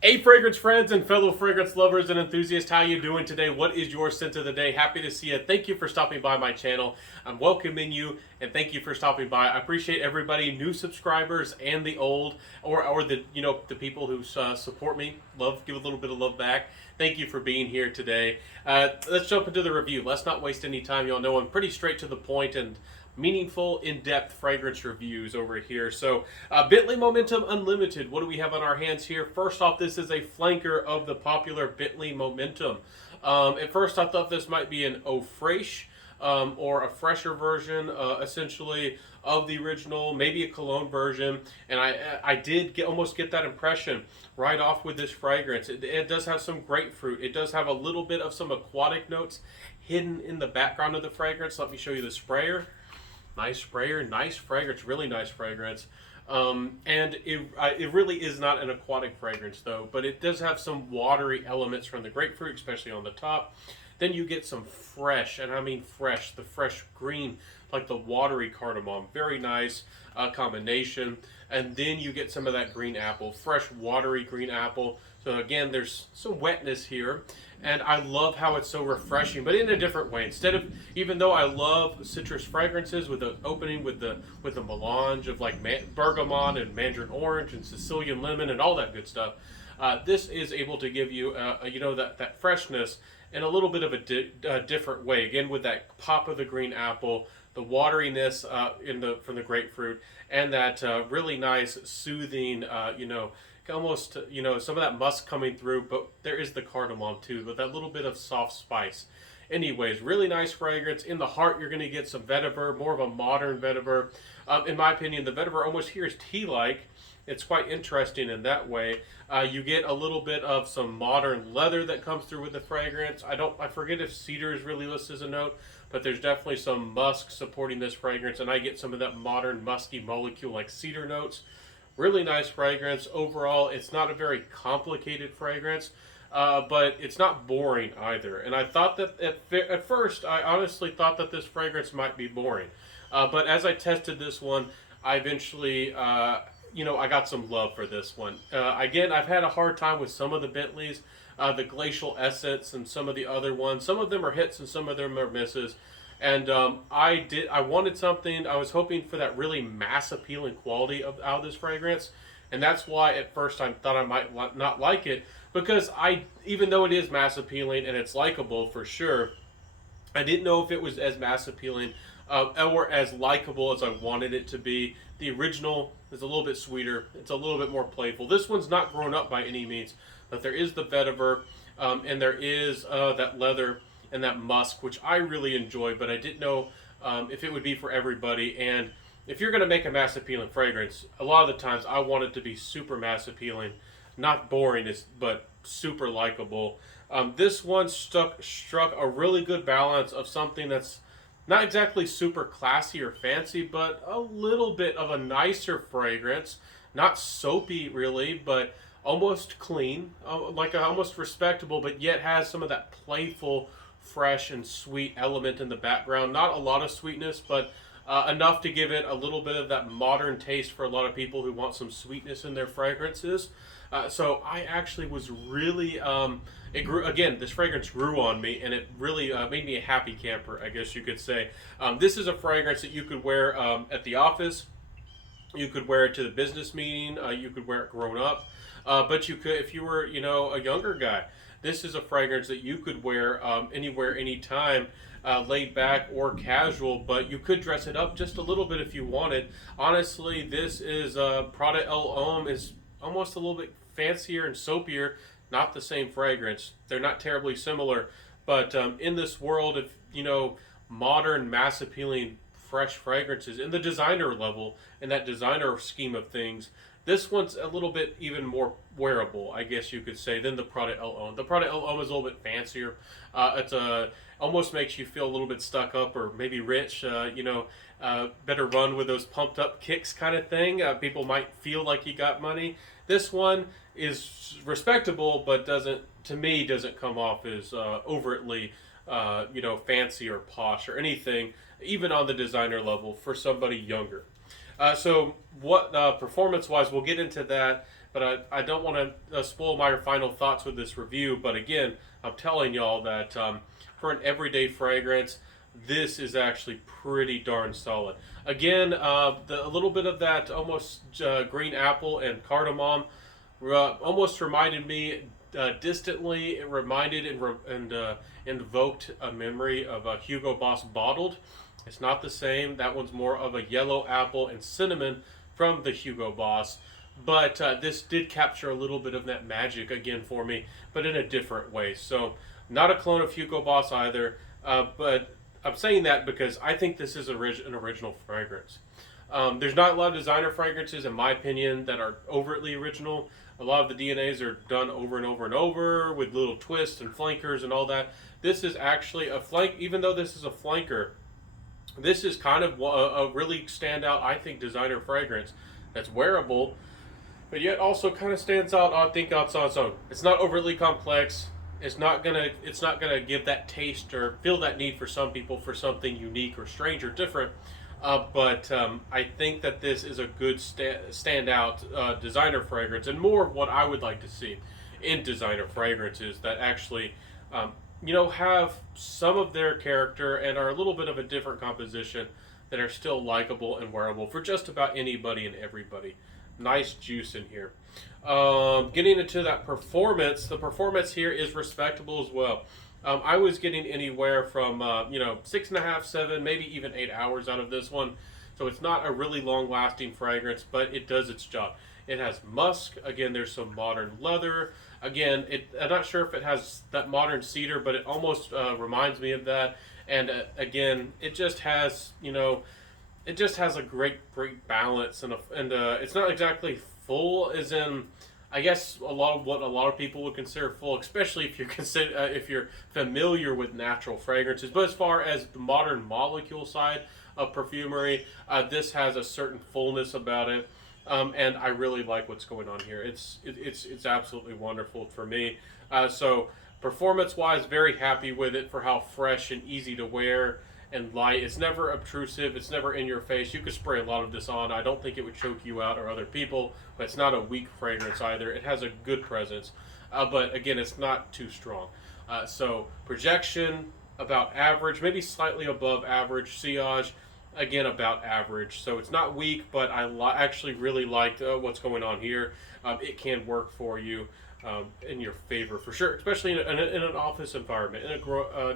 Hey fragrance friends and fellow fragrance lovers and enthusiasts, how you doing today? What is your scent of the day? Happy to see you. Thank you for stopping by my channel. I'm welcoming you and thank you for stopping by. I appreciate everybody, new subscribers and the old, or the the people who support me. Give a little bit of love back. Thank you for being here today. Let's jump into the review. Let's not waste any time. Y'all know I'm pretty straight to the point and meaningful, in-depth fragrance reviews over here. So, Bentley Momentum Unlimited. What do we have on our hands here? First off, this is a flanker of the popular Bentley Momentum. At first, I thought this might be an eau fraiche, or a fresher version, essentially of the original, maybe a cologne version, and I did almost get that impression right off with this fragrance. It does have some grapefruit. It does have a little bit of some aquatic notes hidden in the background of the fragrance. Let me show you the sprayer. Nice sprayer, nice fragrance, really nice fragrance. And it really is not an aquatic fragrance though, but it does have some watery elements from the grapefruit, especially on the top. Then you get some fresh, and I mean fresh, the fresh green, like the watery cardamom. Very nice combination. And then you get some of that green apple, fresh watery green apple. So again, there's some wetness here. And I love how it's so refreshing, but in a different way. Instead of, even though I love citrus fragrances with the opening with the melange of like bergamot and mandarin orange and Sicilian lemon and all that good stuff, this is able to give you that freshness in a little bit of a different way. Again, with that pop of the green apple, the wateriness from the grapefruit, and that really nice soothing almost some of that musk coming through, but there is the cardamom too, with that little bit of soft spice. Anyways, really nice fragrance. In the heart, you're going to get some vetiver, more of a modern vetiver. In my opinion, the vetiver almost here is tea-like. It's quite interesting in that way. You get a little bit of some modern leather that comes through with the fragrance. I forget if cedar is really listed as a note, but there's definitely some musk supporting this fragrance, and I get some of that modern musky molecule like cedar notes. Really nice fragrance. Overall, it's not a very complicated fragrance, but it's not boring either. And I thought that at first, I honestly thought that this fragrance might be boring. But as I tested this one, I eventually, I got some love for this one. Again, I've had a hard time with some of the Bentleys, the Glacial Essence and some of the other ones. Some of them are hits and some of them are misses. And I wanted something. I was hoping for that really mass appealing quality out of this fragrance, and that's why at first I thought I might not like it, because even though it is mass appealing and it's likable for sure, I didn't know if it was as mass appealing or as likable as I wanted it to be. The original is a little bit sweeter. It's a little bit more playful. This one's not grown up by any means, but there is the vetiver, and there is that leather and that musk, which I really enjoy, but I didn't know if it would be for everybody. And if you're going to make a mass appealing fragrance, a lot of the times I want it to be super mass appealing, not boring, but super likable. This one struck a really good balance of something that's not exactly super classy or fancy, but a little bit of a nicer fragrance. Not soapy really, but almost clean, like almost respectable, but yet has some of that playful, fresh and sweet element in the background. Not a lot of sweetness, but enough to give it a little bit of that modern taste for a lot of people who want some sweetness in their fragrances. So I actually was really, it grew, again, this fragrance grew on me, and it really made me a happy camper, I guess you could say. This is a fragrance that you could wear at the office. You could wear it to the business meeting. You could wear it grown up. But you could, if you were, a younger guy, this is a fragrance that you could wear anywhere, anytime, laid back or casual, but you could dress it up just a little bit if you wanted. Honestly, this is Prada El Homme is almost a little bit fancier and soapier. Not the same fragrance. They're not terribly similar, but in this world of, modern, mass appealing, fresh fragrances in the designer level, in that designer scheme of things, this one's a little bit even more wearable, I guess you could say, than the Prada El Homme. The Prada El Homme is a little bit fancier. It's almost makes you feel a little bit stuck up or maybe rich. Better run with those pumped up kicks kind of thing. People might feel like you got money. This one is respectable, but doesn't come off as overtly, fancy or posh or anything, even on the designer level for somebody younger. So what performance-wise, we'll get into that. but I don't want to spoil my final thoughts with this review. But again, I'm telling y'all that for an everyday fragrance, this is actually pretty darn solid. Again, a little bit of that almost green apple and cardamom almost reminded me distantly. It reminded and invoked a memory of a Hugo Boss bottled. It's not the same. That one's more of a yellow apple and cinnamon from the Hugo Boss. But this did capture a little bit of that magic again for me, but in a different way. So, not a clone of Hugo Boss either, but I'm saying that because I think this is an original fragrance. There's not a lot of designer fragrances, in my opinion, that are overtly original. A lot of the DNAs are done over and over and over with little twists and flankers and all that. This is actually a flank, even though this is a flanker, this is kind of a really standout, I think, designer fragrance that's wearable, but yet also kind of stands out, I think, on its own. It's not overly complex. It's not gonna give that taste or feel that need for some people for something unique or strange or different. But I think that this is a good standout designer fragrance, and more of what I would like to see in designer fragrances that actually, have some of their character and are a little bit of a different composition that are still likable and wearable for just about anybody and everybody. Nice juice in here. Getting into that performance, the performance here is respectable as well. I was getting anywhere from 6.5, 7, maybe even 8 hours out of this one. So it's not a really long-lasting fragrance, but it does its job. It has musk. Again, there's some modern leather. Again, I'm not sure if it has that modern cedar, but it almost reminds me of that. And again, it just has a great balance, and it's not exactly full, as in, I guess a lot of people would consider full, especially if you're familiar with natural fragrances. But as far as the modern molecule side of perfumery, this has a certain fullness about it, and I really like what's going on here. It's absolutely wonderful for me. So performance-wise, very happy with it for how fresh and easy to wear and light. It's never obtrusive. It's never in your face. You could spray a lot of this on. I don't think it would choke you out or other people, but it's not a weak fragrance either. It has a good presence, but again, it's not too strong. So projection, about average, maybe slightly above average. Sillage, again, about average. So it's not weak, but I actually really liked what's going on here. It can work for you in your favor for sure, especially in an office environment,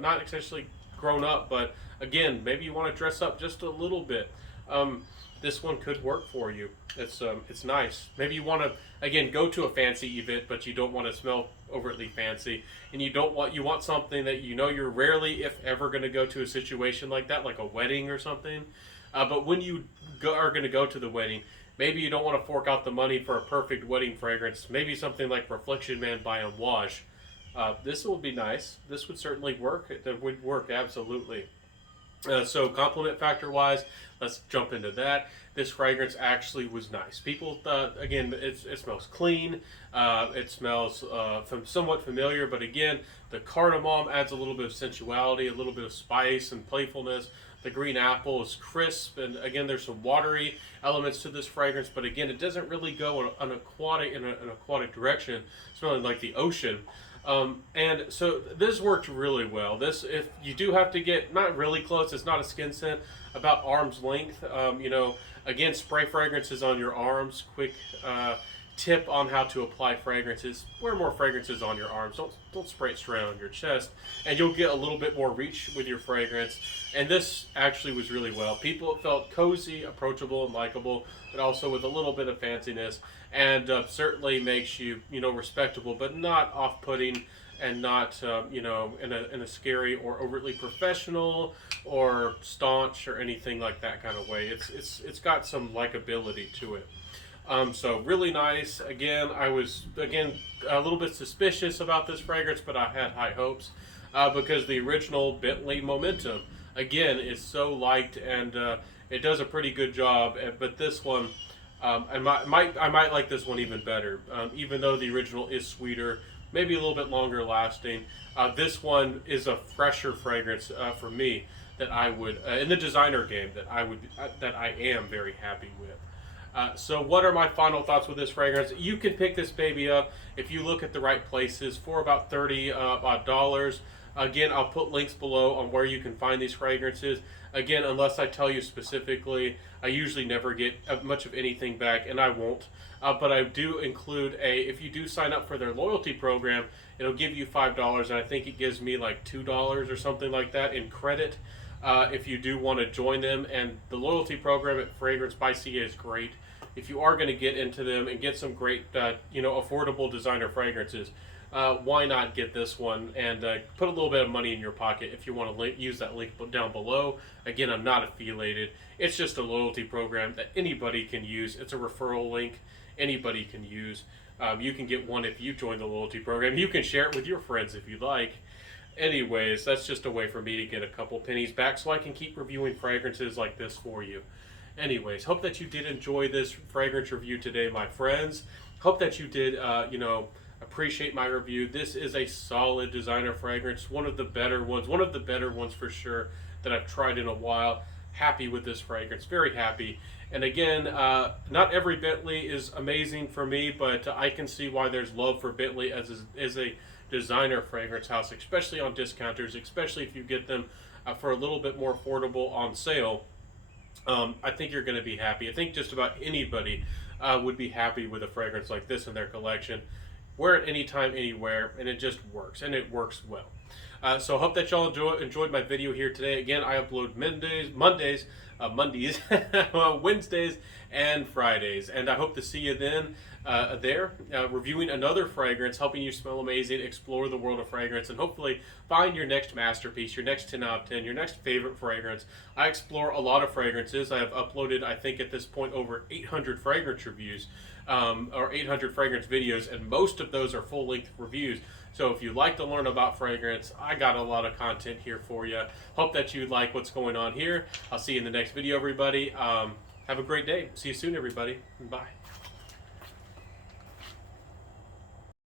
not essentially grown up, but again, maybe you want to dress up just a little bit. This one could work for you. It's nice. Maybe you want to again go to a fancy event, but you don't want to smell overtly fancy, and you want something that you're rarely, if ever, going to go to a situation like that, like a wedding or something. But when you are going to go to the wedding, maybe you don't want to fork out the money for a perfect wedding fragrance. Maybe something like Reflection Man by Amouage. This would be nice. This would certainly work. It would work, absolutely. So compliment factor wise, let's jump into that. This fragrance actually was nice. People, again, it smells clean. It smells somewhat familiar, but again, the cardamom adds a little bit of sensuality, a little bit of spice and playfulness. The green apple is crisp, and again, there's some watery elements to this fragrance, but again, it doesn't really go in an aquatic direction, smelling like the ocean. And so this worked really well. This, if you do have to get not really close, it's not a skin scent, about arm's length. Again, spray fragrances on your arms. Quick tip on how to apply fragrances: wear more fragrances on your arms. Don't spray it straight on your chest, and you'll get a little bit more reach with your fragrance. And this actually was really well. People felt cozy, approachable, and likable, but also with a little bit of fanciness, and certainly makes you respectable, but not off-putting, and not in a scary or overtly professional or staunch or anything like that kind of way. It's got some likability to it. So really nice. Again, I was a little bit suspicious about this fragrance, but I had high hopes because the original Bentley Momentum again is so liked, and it does a pretty good job. But this one, I might like this one even better, even though the original is sweeter, maybe a little bit longer lasting. This one is a fresher fragrance for me that I would in the designer game that I am very happy with. So what are my final thoughts with this fragrance? You can pick this baby up if you look at the right places for about $30. Again, I'll put links below on where you can find these fragrances. Again, unless I tell you specifically, I usually never get much of anything back, and I won't. But I do include if you do sign up for their loyalty program, it'll give you $5, and I think it gives me like $2 or something like that in credit. If you do want to join them, and the loyalty program at Fragrance by CA is great. If you are going to get into them and get some great, affordable designer fragrances, why not get this one and put a little bit of money in your pocket if you want to use that link down below. Again, I'm not affiliated. It's just a loyalty program that anybody can use. It's a referral link anybody can use. You can get one if you join the loyalty program. You can share it with your friends if you like. Anyways, that's just a way for me to get a couple pennies back so I can keep reviewing fragrances like this for you. Anyways, hope that you did enjoy this fragrance review today, my friends. Hope that you did, appreciate my review. This is a solid designer fragrance, one of the better ones for sure that I've tried in a while. Happy with this fragrance, very happy. And again, not every Bentley is amazing for me, but I can see why there's love for Bentley as a designer fragrance house, especially on discounters, especially if you get them for a little bit more affordable on sale. I think you're going to be happy. I think just about anybody would be happy with a fragrance like this in their collection. Wear it anytime, anywhere, and it just works, and it works well. So I hope that y'all enjoyed my video here today. Again, I upload Mondays, Wednesdays, and Fridays. And I hope to see you then there, reviewing another fragrance, helping you smell amazing, explore the world of fragrance, and hopefully find your next masterpiece, your next 10 out of 10, your next favorite fragrance. I explore a lot of fragrances. I have uploaded, I think at this point, over 800 fragrance reviews, or 800 fragrance videos, and most of those are full-length reviews. So if you'd like to learn about fragrance, I got a lot of content here for you. Hope that you like what's going on here. I'll see you in the next video, everybody. Have a great day. See you soon, everybody. Bye.